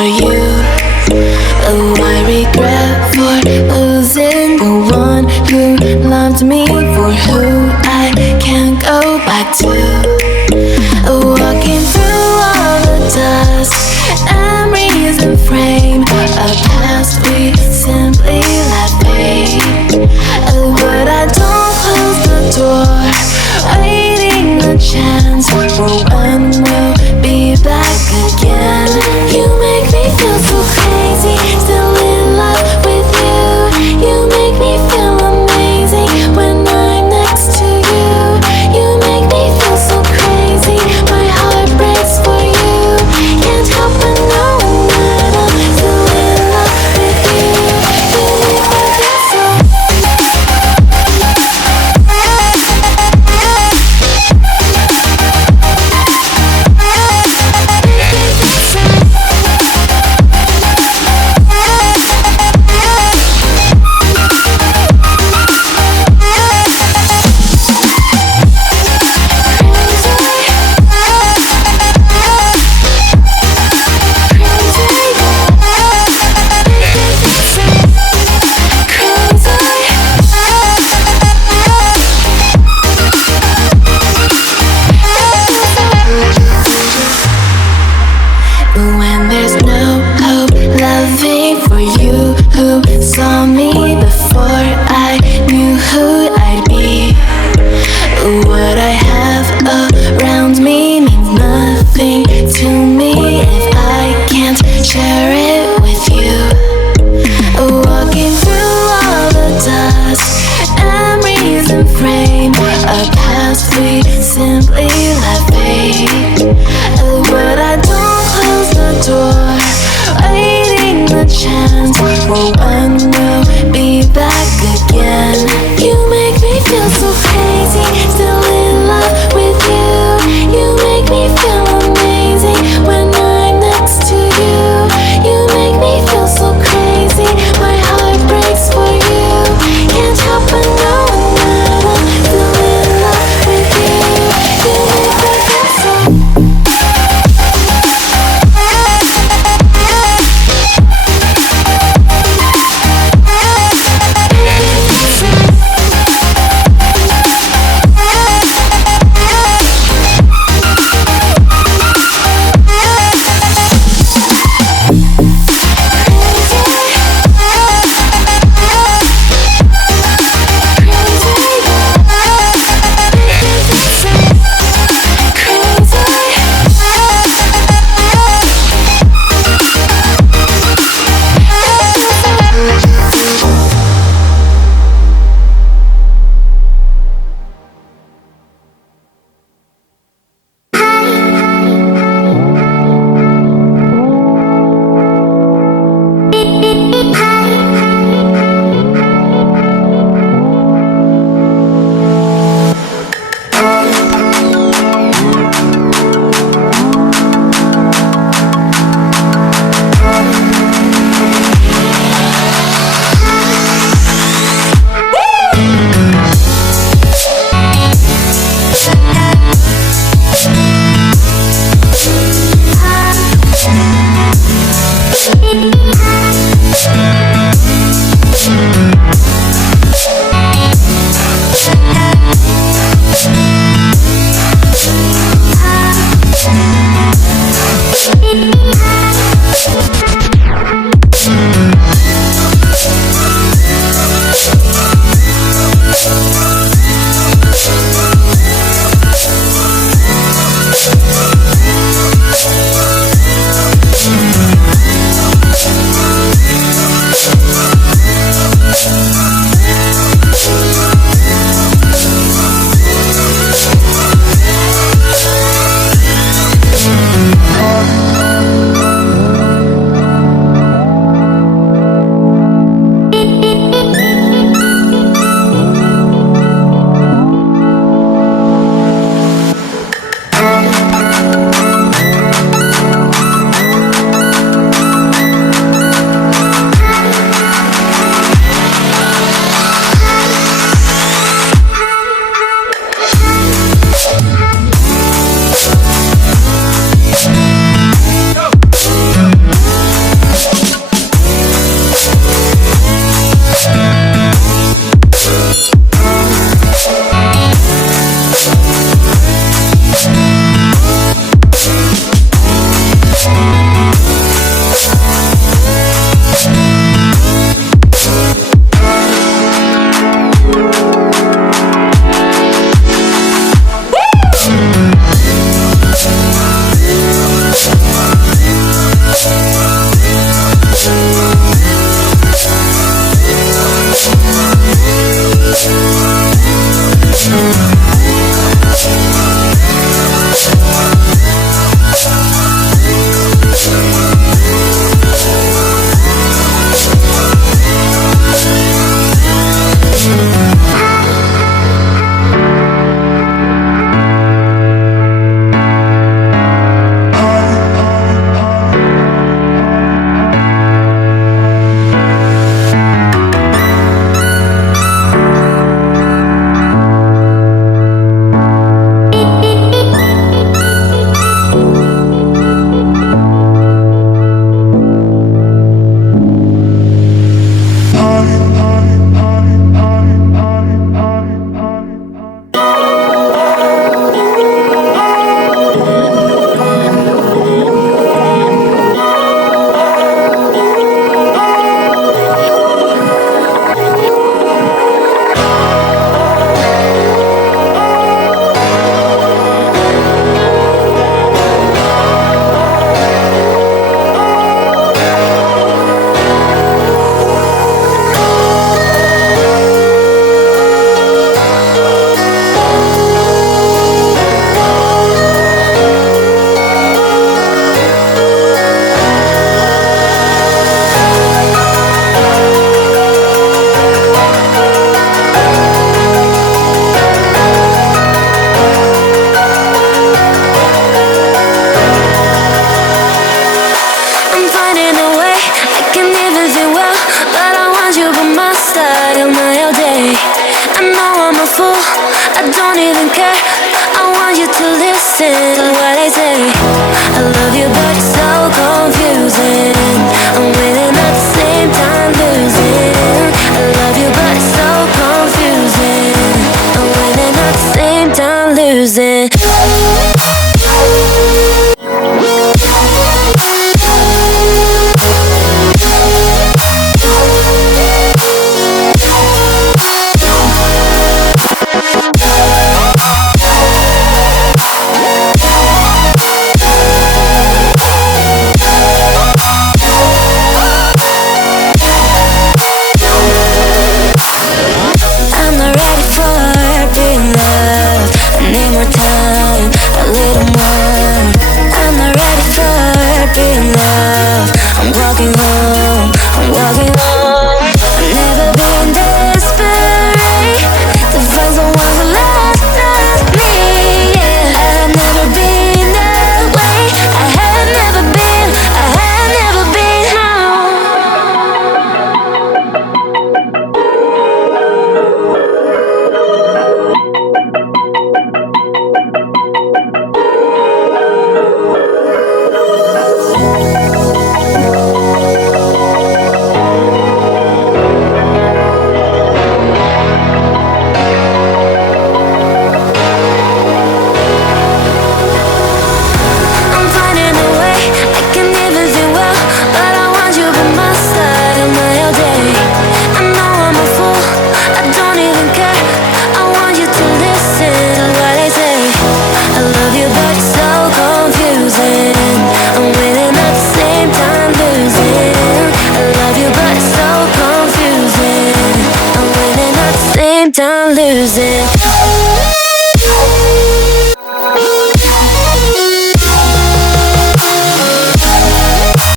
for you. Oh, I regret for losing the one who loved me, for who I can't go back to. Walking through all the dust, memories and frame a past we simply let fade. But I don't close the door, waiting a chance for when we'll be back again. You make me feel so crazy, still in love with you. You make me feel amazing when I'm next to you. You make me feel so crazy, my heart breaks for you. Can't help but knowing that I'm still in love with you. You make me feel so. When there's no hope, loving for you who saw me before I knew who I'd be. What I have around me means nothing to me if I can't share it with you. Walking through all the dust, memories and frame a past we simply let fade. But I don't close the door, waiting the chance for when we'll be back again. You make me feel so crazy, still in love with you. want you by my side on my all day. I know I'm a fool, I don't even care. I want you to listen to what I say. I love you but it's so confusing. I'm winning at the same time losing. I love you but it's so confusing. I'm winning at the same time losing. Time losing.